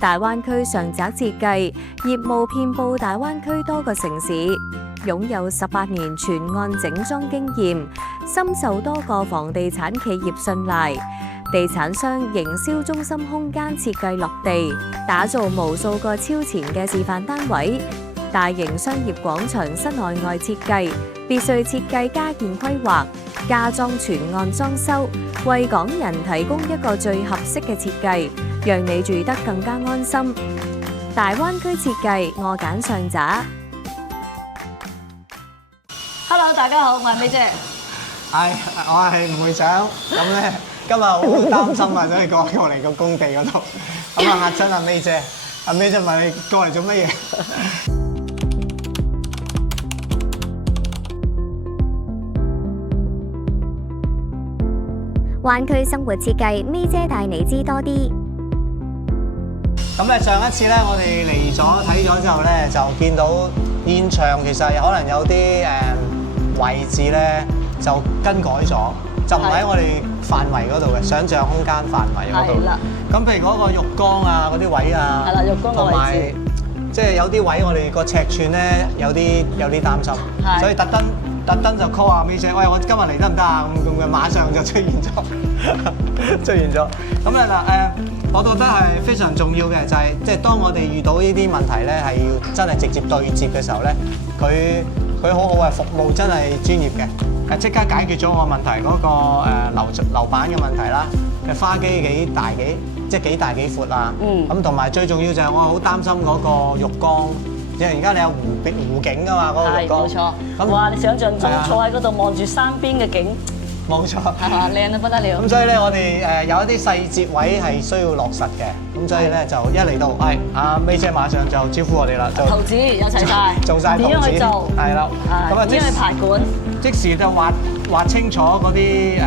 大灣區上宅設計業務遍佈大灣區多個城市，擁有18年全案整裝經驗，深受多個房地產企業信賴。地產商營銷中心空間設計落地，打造無數個超前嘅示範單位。大型商業廣場室內外設計、別墅設計加建規劃、家裝全案裝修，為港人提供一個最合適嘅設計，讓你住得更加安心。大灣區設計，我揀上宅。Hello， 大家好，我係May姐。係，我係吳會長。咁咧，今日好擔心啊，所以過嚟個工地嗰度，咁啊嚇親阿May姐。阿May姐問你過嚟做乜嘢？灣區生活設計，May姐帶你知多啲。咁咧上一次咧，我哋嚟咗睇咗之後咧，就見到現場其實可能有啲位置咧就更改咗，就唔喺我哋範圍嗰度嘅想像空間範圍嗰度。咁譬如嗰個浴缸啊，嗰啲位啊，係啦，浴缸嘅位置。同埋即係有啲位我哋個尺寸咧有啲擔心，所以特登就 call 阿May姐，喂，我今日嚟得唔得啊？咁嘅馬上就出現咗，咁咧嗱我覺得係非常重要嘅，就係即係當我哋遇到呢啲問題咧，係要真係直接對接嘅時候咧，佢好好嘅服務真係專業嘅，即刻解決咗我問題嗰個樓板嘅問題啦，嘅花基幾大幾闊啊，咁同埋最重要就係我好擔心嗰個浴缸。因為而家你有湖景㗎嘛，嗰個浴缸。係冇錯。咁哇！你想象中坐喺嗰度望住山邊嘅景。冇錯。係嘛，靚到不得了。咁所以咧，我哋有一啲細節位係需要落實嘅。咁所以咧就一嚟到，阿May姐馬上就招呼我哋啦，就圖紙有齊晒，做晒圖紙。點樣去做？係啦。咁啊，點樣去排管？即時就畫清楚嗰啲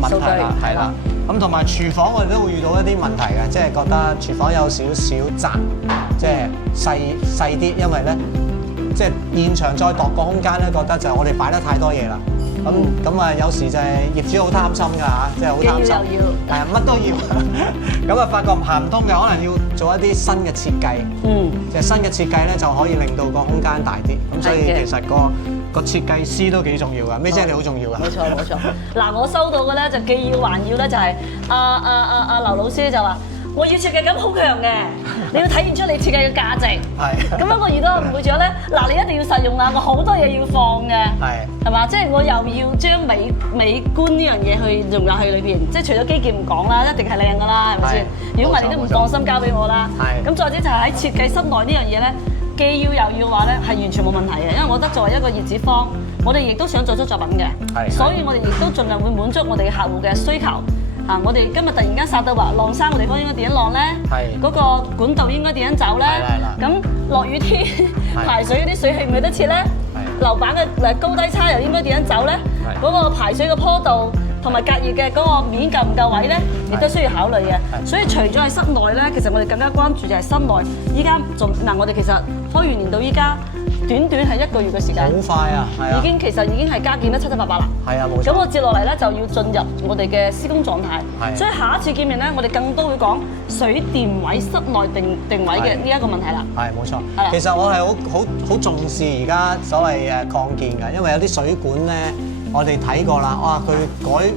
問題啦，係啦。咁同埋廚房我哋都會遇到一啲問題嘅，即係覺得廚房有少少窄，即係細啲，因為咧即係現場再度個空間咧，覺得就係我哋擺得太多嘢啦。咁啊，有時就係業主好貪心㗎嚇，即係好貪心，係啊，乜都要。咁啊，發覺行唔通嘅，可能要做一啲新嘅設計。即係新嘅設計咧，就可以令到個空間大啲。咁所以其實個設計師都幾重要㗎，May姐你好重要㗎。冇錯。嗱，我收到嘅咧就既要還要咧，就係阿劉老師就話我要設計感好強嘅，你要體現出你設計嘅價值。係。咁樣我遇到吳會長咧，嗱，你一定要實用啊，我好多嘢要放嘅。係嘛？即係我又要將美觀呢樣嘢去融入去裏邊，即係除咗基建唔講啦，一定係靚㗎啦，係咪先？如果唔係你都唔放心交俾我啦。係。咁再者就係喺設計室內呢樣嘢咧。既要又要話咧，係完全冇問題嘅，因為我覺得作為一個業主方，我哋亦都想做出作品嘅，所以我哋亦都盡量會滿足我哋嘅客戶嘅需求。我哋今日突然間殺到話晾衫嘅地方應該點樣晾咧？嗰個管道應該點樣走咧？咁落雨天排水嗰啲水氣唔去得切咧？樓板嘅高低差又應該點樣走咧？嗰個排水嘅坡度同埋隔熱嘅嗰個面夠唔夠位咧，亦都需要考慮嘅。所以除咗喺室內咧，其實我哋更加關注就係室內。依家仲我哋其實開完年到依家，短係1個月嘅時間。好快啊！係啊！其實已經係加建得七七八八啦。係啊，冇錯。咁我接落嚟咧就要進入我哋嘅施工狀態。係。所以下一次見面咧，我哋更多會講水電位室內定位嘅呢一個問題啦。係冇錯。係。其實我係好重視而家所謂擴建嘅，因為有啲水管咧。我哋睇過啦，哇！佢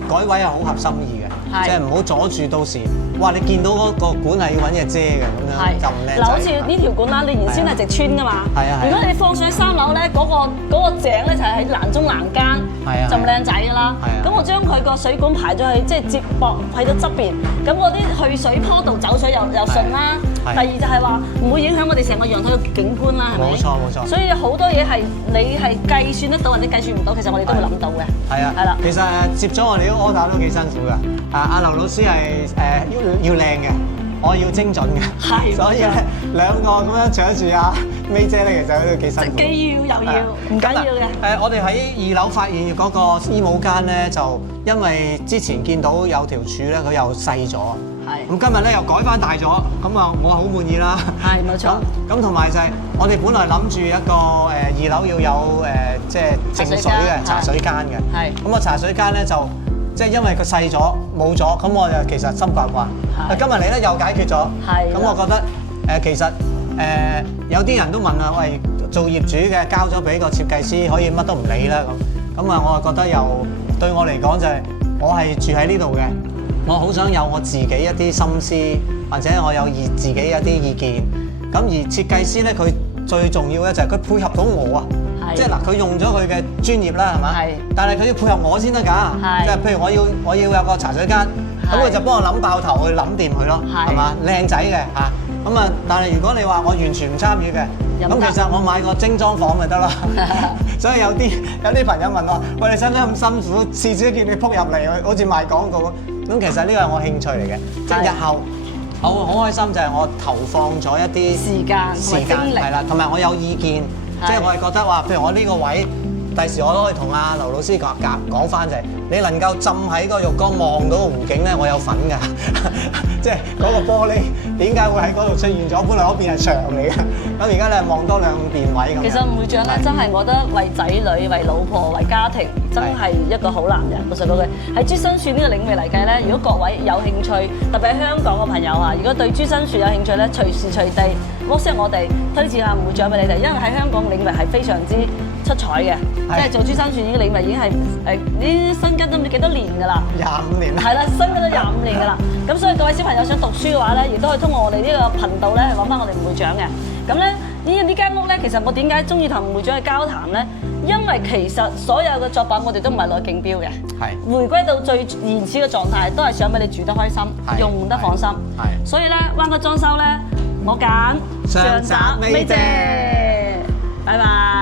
改位係好合心意嘅，即係唔好阻住到時，哇！你見到嗰個管係要揾嘢遮嘅咁樣，就唔靚仔。嗱，好似呢條管啦，你原先係直穿㗎嘛，如果你放上去3樓咧，嗰個井咧就係喺欄中欄間，就唔靚仔㗎啦。咁我將佢個水管排咗去，即係接駁喺到側邊，咁嗰啲去水坡度走水又順啦。第二就係話唔會影響我哋成個陽台嘅景觀啦，係咪？冇錯。所以好多嘢係你係計算得到，或者計算唔到，其實我哋都會諗到嘅。係啊，係啦。其實接咗我哋啲 order 都幾辛苦㗎。阿劉老師係要靚嘅，我要精準嘅。係。所以咧兩個咁樣搶住阿May姐咧，其實都幾辛苦。既要又要，唔緊要嘅。我哋喺2樓發現嗰個衣帽間咧，就因為之前見到有條柱咧，佢又細咗。咁今日咧又改翻大咗，咁啊我好滿意啦。係冇錯。咁同埋就係我哋本來諗住一個2樓要有即係淨水嘅茶水間嘅。係。咁個茶水間咧就即係因為佢細咗冇咗，咁我就其實心掛掛。今日嚟咧又解決咗。係。咁我覺得其實有啲人都問啊，喂，做業主嘅交咗俾個設計師，可以乜都唔理啦咁啊，我係覺得又對我嚟講就係、我係住喺呢度嘅，我好想有我自己一啲心思，或者我有自己一啲意見。咁而設計師咧，佢最重要咧就係佢配合到我啊，即係嗱，佢用咗佢嘅專業啦，係嘛？但係佢要配合我先得㗎，即係譬如我要有個茶水間，咁佢就幫我諗爆頭去諗掂佢咯，係嘛？靚仔嘅嚇，咁啊，但係如果你話我完全唔參與嘅，咁其實我買個精裝房咪得咯。所以有啲朋友問我：喂，你使唔使咁辛苦？次次都見你撲入嚟，好似賣廣告咁。其實呢個係我興趣嚟嘅，即係日後我會好開心就係我投放咗一啲時間係啦，同埋我有意見，即係我係覺得話，譬如我呢個位，第時我都可以同阿劉老師講翻就係，你能夠浸喺個浴缸望到個湖景咧，我有份㗎。即係嗰個玻璃點解會喺嗰度出現咗？本來嗰邊係牆嚟嘅，咁而家你係望多兩邊位咁。其實會長咧，真係我覺得為仔女、為老婆、為家庭，真係一個好男人。老實講句，喺珠身樹呢個領域嚟計咧，如果各位有興趣，特別係香港嘅朋友啊，如果對珠身樹有興趣咧，隨時隨地 WhatsApp 我哋推薦下會長俾你哋，因為喺香港領域係非常之出彩嘅，即係做珠身樹呢個領域已經係呢薪金都唔知幾多年㗎啦，25年啦，係啦，薪金都25年㗎啦。咁所以各位小朋友想讀書嘅話咧，亦都可以通過我哋呢個頻道咧揾翻我哋吳會長嘅。咁咧呢間屋咧，其實我點解中意同吳會長去交談咧？因為其實所有嘅作品我哋都唔係攞競標嘅，回歸到最原始嘅狀態，都係想俾你住得開心，用得放心。所以咧，灣哥裝修咧，我揀上宅美姐，拜拜。